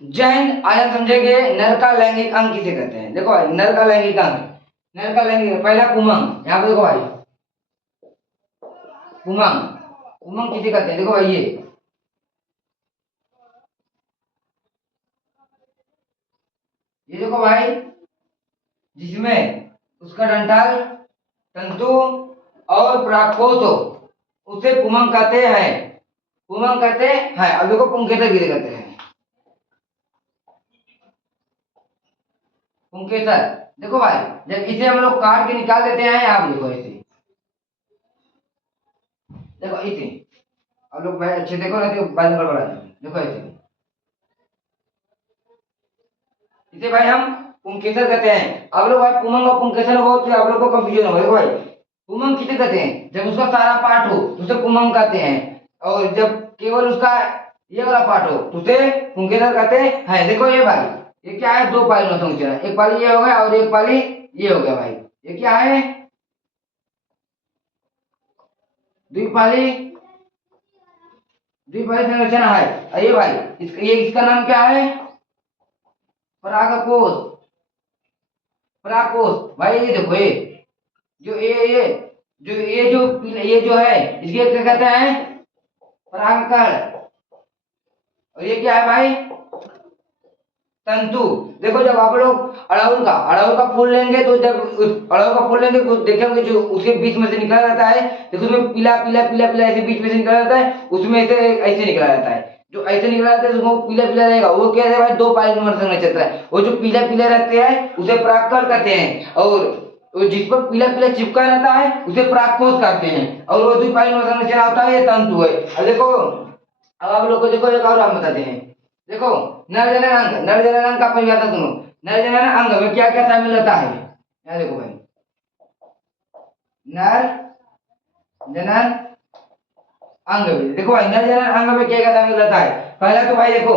जय हिंद। आज हम समझेंगे नर का लैंगिक अंग किसे कहते हैं। देखो भाई, नर का लैंगिक अंग, नर का लैंगिक पहला पुमंग। यहाँ पे देखो भाई, पुमंग, पुमंग किसे कहते हैं। देखो भाई, ये देखो भाई, जिसमें उसका डंठल, तंतु और परागकोश हो, उसे पुमंग कहते हैं। पुमंग कहते हैं। अब देखो पुंकेसर किसे कहते हैं। पुंकेसर, देखो भाई, जब इसे हम लोग काट के निकाल देते हैं, आप देखो इसे, देखो इसे अब लोग भाई अच्छे देखो ना, तो बाद में गड़बड़ा जाएगा। देखो इसे भाई हम पुंकेसर कहते हैं। अब लोग भाई पुमंग और पुंकेसर में बहुत आप लोग को कंफ्यूजन होगा। देखो भाई, पुमंग किसे कहते हैं, जब उसका सारा पार्ट हो तो उसे पुमंग कहते हैं, और जब केवल उसका ये वाला पार्ट हो तो उसे पुंकेसर कहते हैं। देखो ये भाई, ये क्या है, दो पाली में संरचना, एक पाली ये हो गया और एक पाली ये हो गया भाई। ये क्या है, द्विपाली, द्विपाली संरचना है। ये भाई, ये इसका नाम क्या है, परागकोश। परागकोश भाई, ये देखो, ये जो ये जो है, इसके क्या कहते हैं, परागकण। और ये क्या है भाई, तंतु। देखो जब आप लोग अड़हुल का फूल लेंगे, तो जब अड़हुल का फूल लेंगे तो देखेंगे जो उसके बीच में से निकला रहता है, देखो उसमें पीला पीला पीला पीला ऐसे बीच में से निकला रहता है, उसमें से ऐसे निकला रहता है। जो ऐसे निकला रहता है उसको पीला पीला रहेगा, वो क्या है भाई, दो पाली में संरचित है। वो जो पीला पीला रहते हैं उसे परागकण कहते हैं, और जिस पर पीला पीला चिपका रहता है उसे परागकोश कहते हैं, और वो द्विपाली में संरचना होता है, ये तंतु है। अब देखो, अब आप लोग को देखो एक और हम बताते हैं। देखो, नर जनन अंग, नर जनन अंग का परिभाषा सुनो। नर जनन अंग में क्या क्या शामिल रहता है। यहाँ देखो भाई, नर जनन अंग में देखो भाई, नर जनन अंग में क्या क्या शामिल रहता है। पहला तो भाई देखो,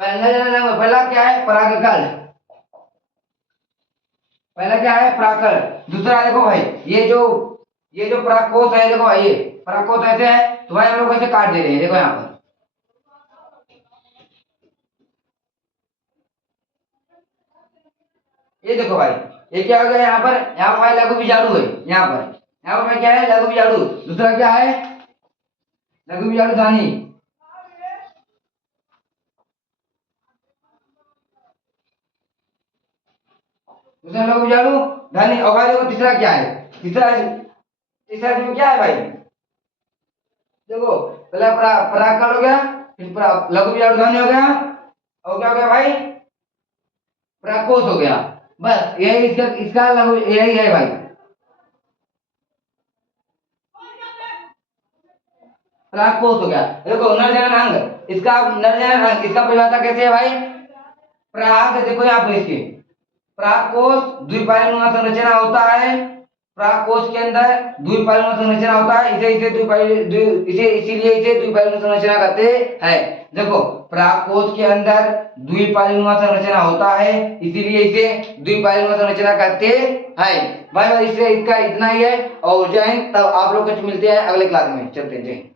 नर जनन अंग में पहला क्या है, परागकण। पहला क्या है, परागकण। दूसरा देखो भाई, ये जो परागकोश है, देखो भाई, ये परागकोश ऐसे है, तो भाई हम लोग ऐसे काट दे रहे हैं। देखो यहाँ पर, ये देखो भाई, ये क्या हो गया, यहाँ पर भाई लघु बीजाणु है। यहाँ पर भाई क्या है, लघु बीजाणु। दूसरा क्या है, लघु बीजाणु धानी। दूसरा लघु बीजाणु धानी। और भाई देखो तीसरा क्या है, तीसरा तीसरा इसमें क्या है भाई, देखो पहला परागकण हो गया, फिर लघु बीजाणु धानी हो गया, और क्या हो गया भाई, परागकोश हो गया। बस यही इसका इसका लघु यही है भाई, परागकोश हो गया। देखो नर जनन अंग, इसका नर जनन अंग, इसका परिभाषा कैसे है भाई, पराग, देखो यहाँ पर इसके परागकोश द्विपालीनुमा संरचना होता है। परागकोश के अंदर द्विपालीनुमा संरचना होता है, इसीलिए इसे द्विपालीनुमा संरचना कहते हैं। देखो, परागकोश के अंदर द्विपालीनुमा संरचना होता है, इसीलिए इसे द्विपालीनुमा संरचना कहते हैं। भाई इससे इसका इतना ही है, और जय हिंद। तब आप लोग कुछ मिलते हैं अगले क्लास में, चलते हैं, जय हिंद।